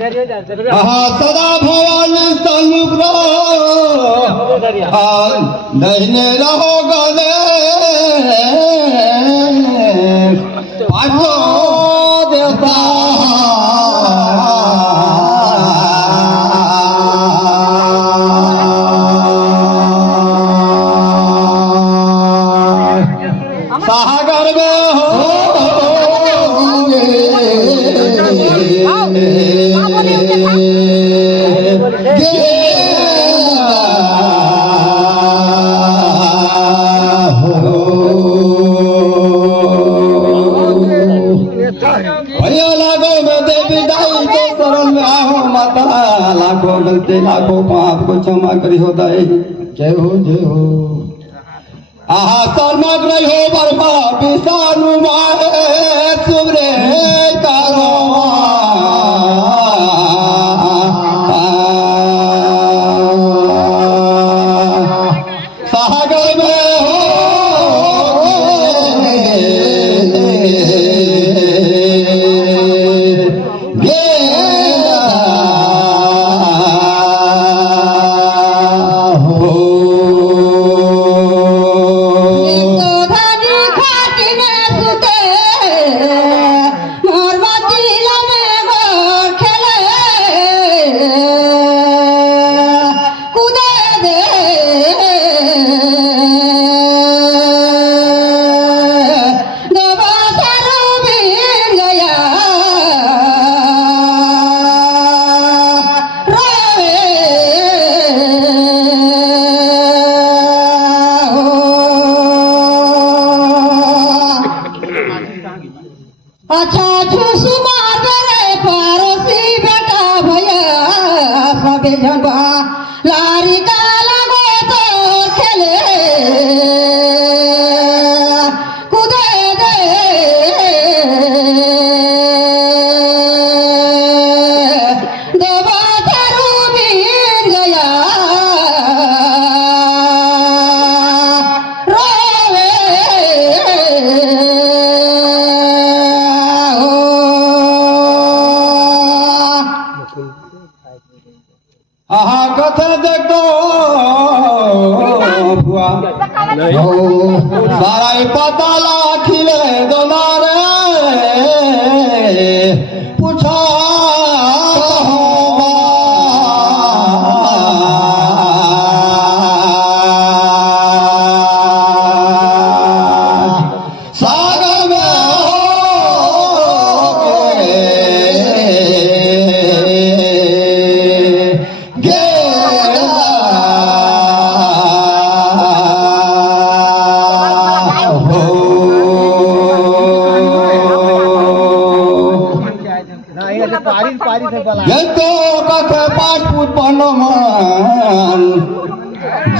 सदा भवानी सनुग्रह दहिने रहो गले पाठो देवता सागर में हो लाखों गलती लाखों पाप को क्षमा करी होता है। जय हो आहा सर्मग्र हो बर्मा विषाणु मारे सुब्रे करो सागर में हो अच्छा झूसु मारे पड़ोसी बेटा भैया सबे झंडा लारी का लगो तो खेले कूदे दे देवा थारू बीत गया आहा कथे देखो हुआ सारा पता लाखिले दोनारे पूछा सागर में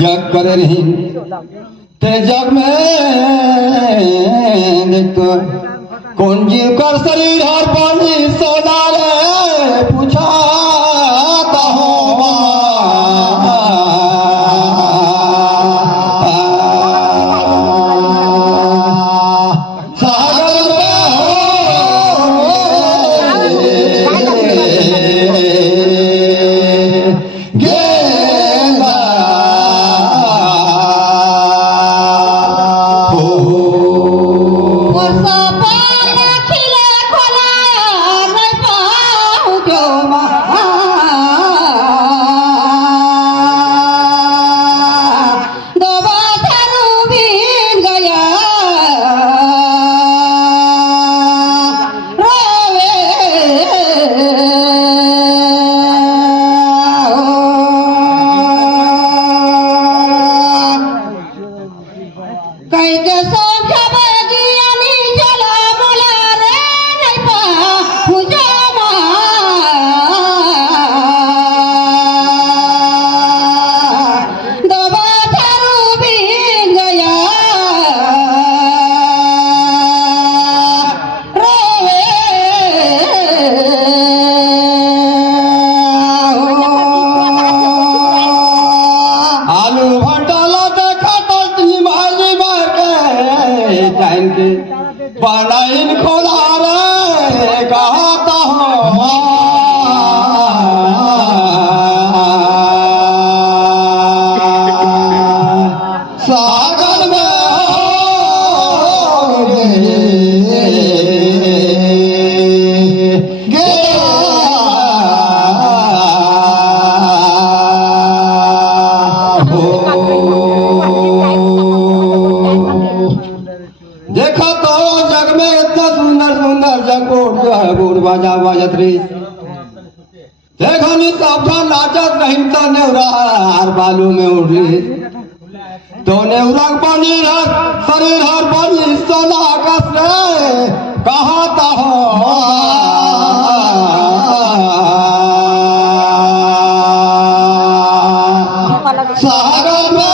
जग कर रही ते जग में देखो कौन जीव कर शरीर हर पानी सोना रे पूछा बाजत रही देखनी सावधान नाचत रही तो नेवरा हर बालू में उड़ली तो नेवरा पानी शरीर हर पानी सोना आकाश रे कहा सागर में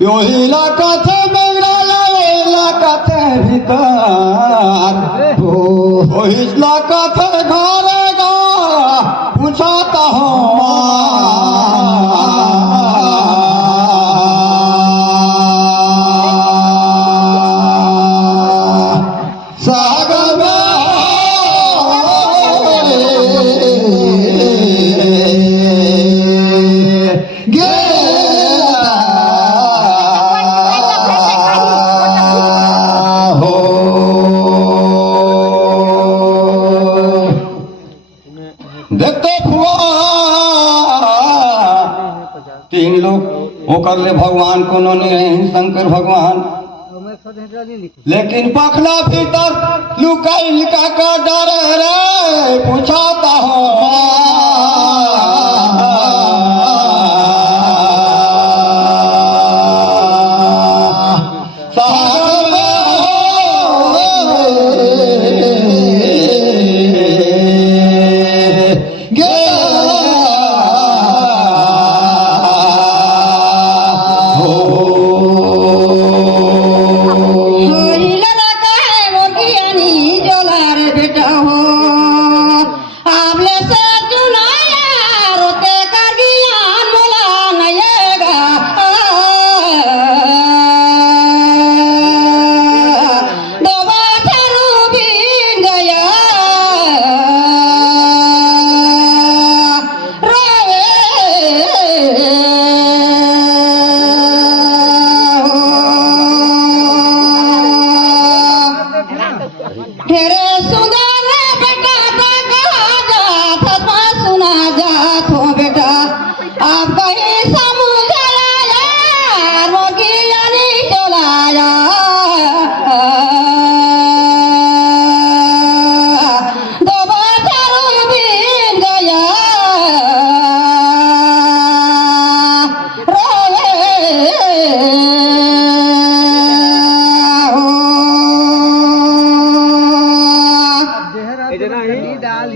योहिला कथे बेगड़ा इलाका थे भीतर ओहिला कथे घरे गा पूछाता सागर देखते तीन लोग होकर ले भगवान को नहीं शंकर भगवान लेकिन पखला भीतर लुकाई का डर रे पूछाता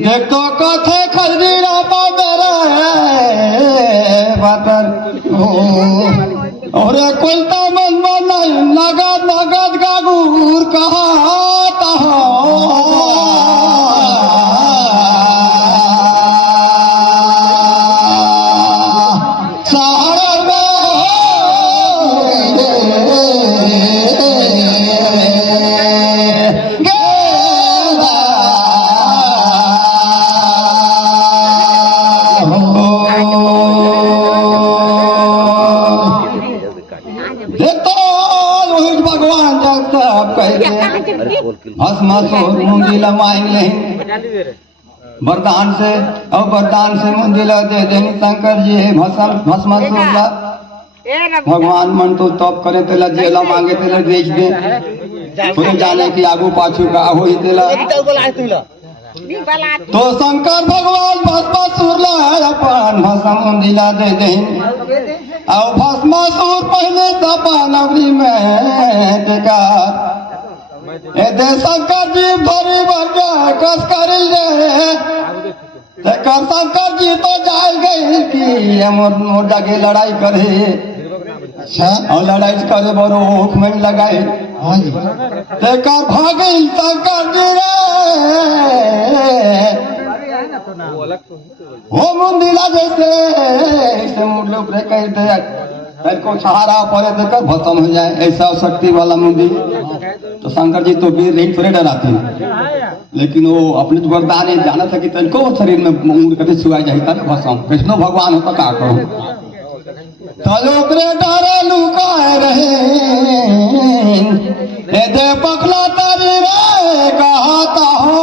देखो कथे खजरीरा बातर और कोलता मन नहीं नगद नगद गागूर कहता मुंदिला मांगले वरदान से और वरदान से मुंदिला दे देनी शंकर जी है भस्मासुर भगवान मन तो तप करे तेला जेला मांगे तेला बेच दे तुम जाने की आगू पाछू का हो तेला तो शंकर भगवान भस्मासुर ला अपन भस्म दिला दे दें और भस्मासुर पहले सपन अग्नि में देखा दे शंकर जी धरी भर कस कर कर शंकर जी तो जाए गई कि मोर जाके लड़ाई करे। अच्छा और लड़ाई करे बड़ो ओख में लगाए देखकर भागिल शंकर जी रे वो मुंदिला जैसे मुंडले ऊपर कह दे को सहारा पड़े देकर भस्म हो जाए ऐसा शक्ति वाला मंदिर। तो शंकर जी तो वीर नहीं थोड़े डराते लेकिन वो अपने वरदान ने जाना था कि तनको शरीर में मुंड कटे छुआ जाए तब भस्म कृष्ण भगवान हो तो का करो तलोकरे डरे लुकाए रहे ए दे पखला तारी रे कहता हो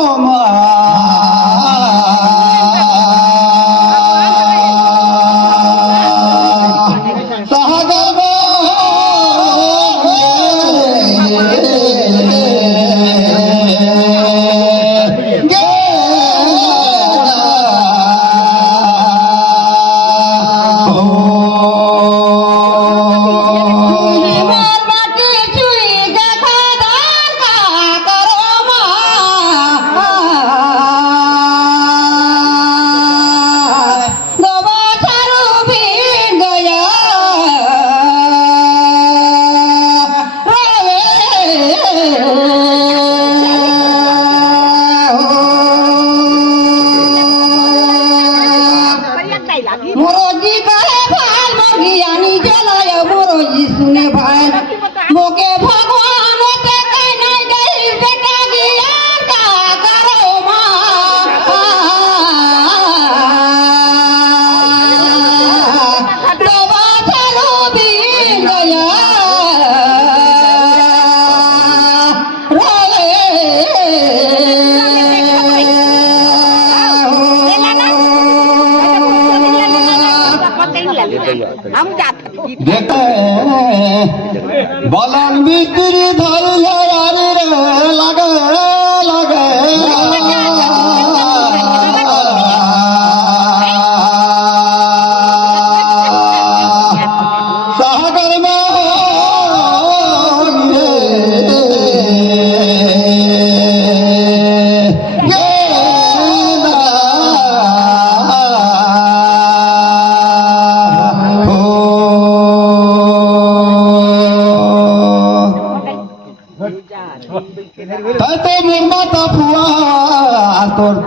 देखते बलन मिस्त्री धर लगे लगे सागर में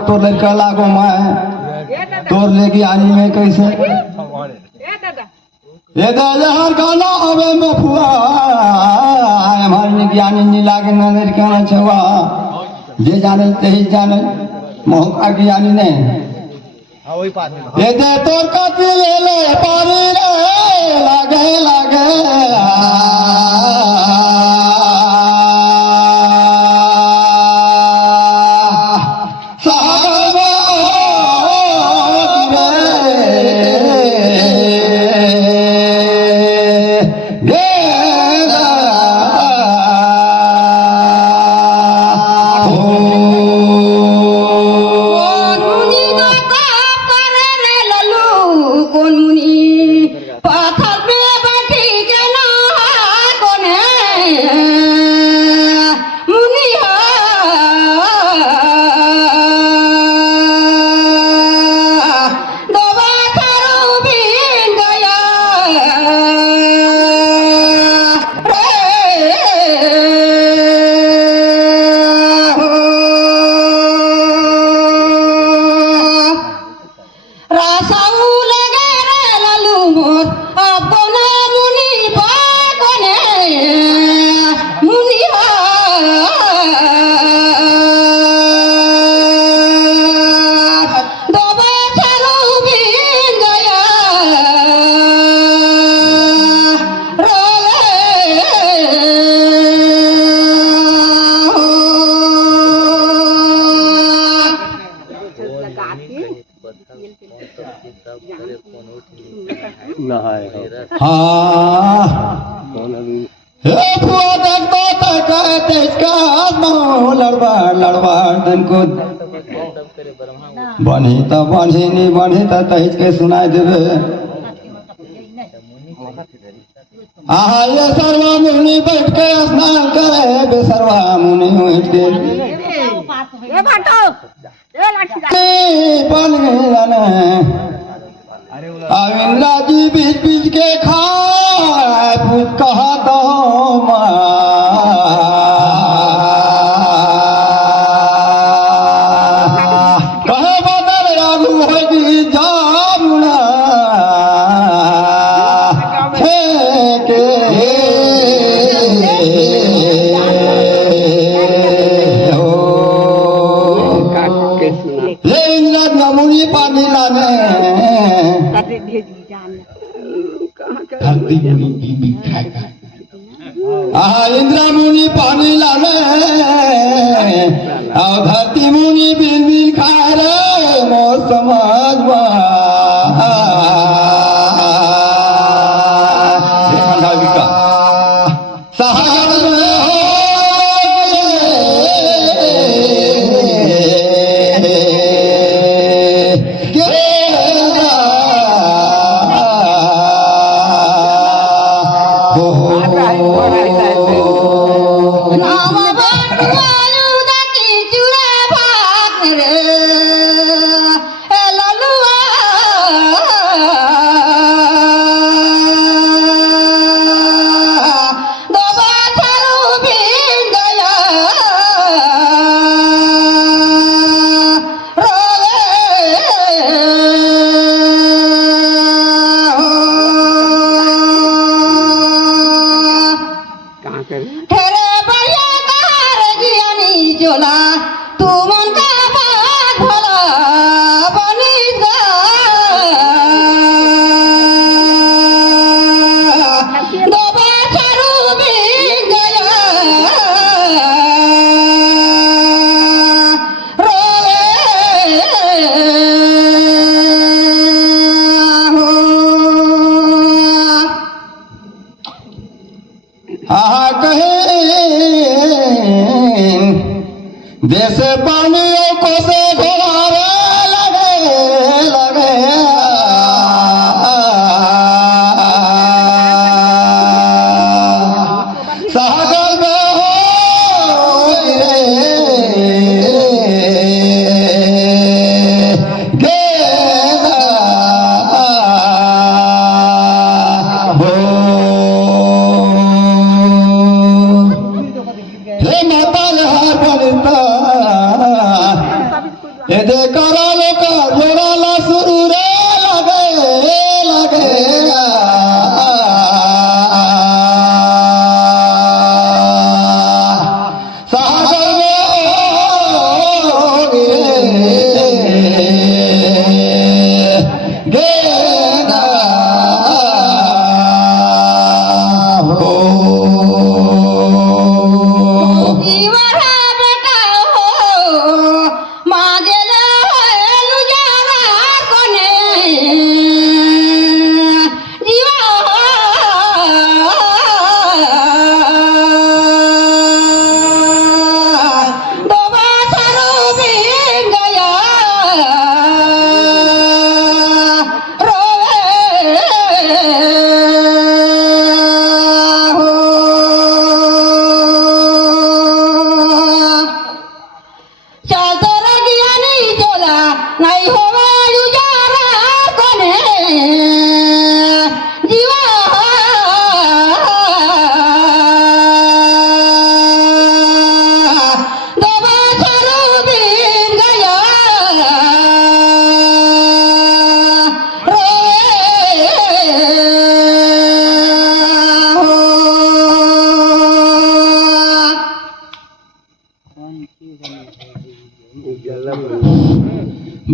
तोर लड़का लागो मैं तोर लेगी आनी में कैसे ये हर गाना हवे में फुआ हमारे ज्ञानी नहीं लागे ना लड़का ना छुआ जे जाने ते ही जाने मोह का ज्ञानी ने ये दे तोर का ले ले पानी रे लागे लागे लड़वा लड़वा को बनी तो बनी नहीं बनी तो तहिज के सुनाई देवे आहा ये सर्वा मुनि बैठ के स्नान करे बे सर्वा मुनि बैठ के बन गया ना अविंद्रा जी बीच बीच के खाए पूछ कहा तो कहे बदल रागू होगी जामुना फेंके ले इंद्रा नमुनी पानी लाने धरती मुनि बीबी खाएगा आहा इंद्रा मुनि पानी लाने और धरती मुनि बिन बिन खाए रे मौसम जैसे पानियों को से घोड़ारे लगे लगे सागर में हो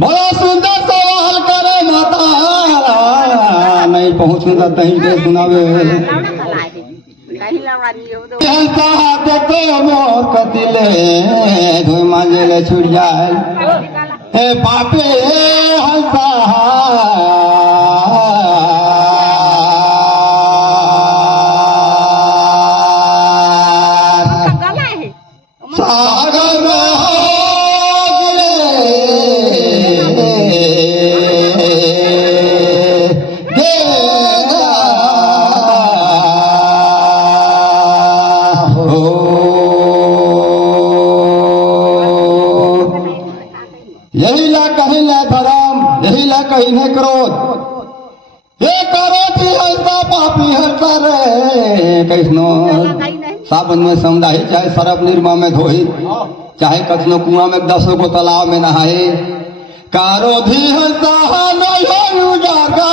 बड़ा सुंदर सवाल करे माता नहीं पहुंचूंगा कहीं पे सुनावे तो मोर कतिले धोई मांझे छुट जाए हे पापे हंसा सागर में हो गिरे कैसनो साबुन में समझाही, चाहे सरफ निर्मा में धोही, चाहे कचनो कुआं में 10 गो तालाब में नहाए, कारो भी हंसा नहीं जागा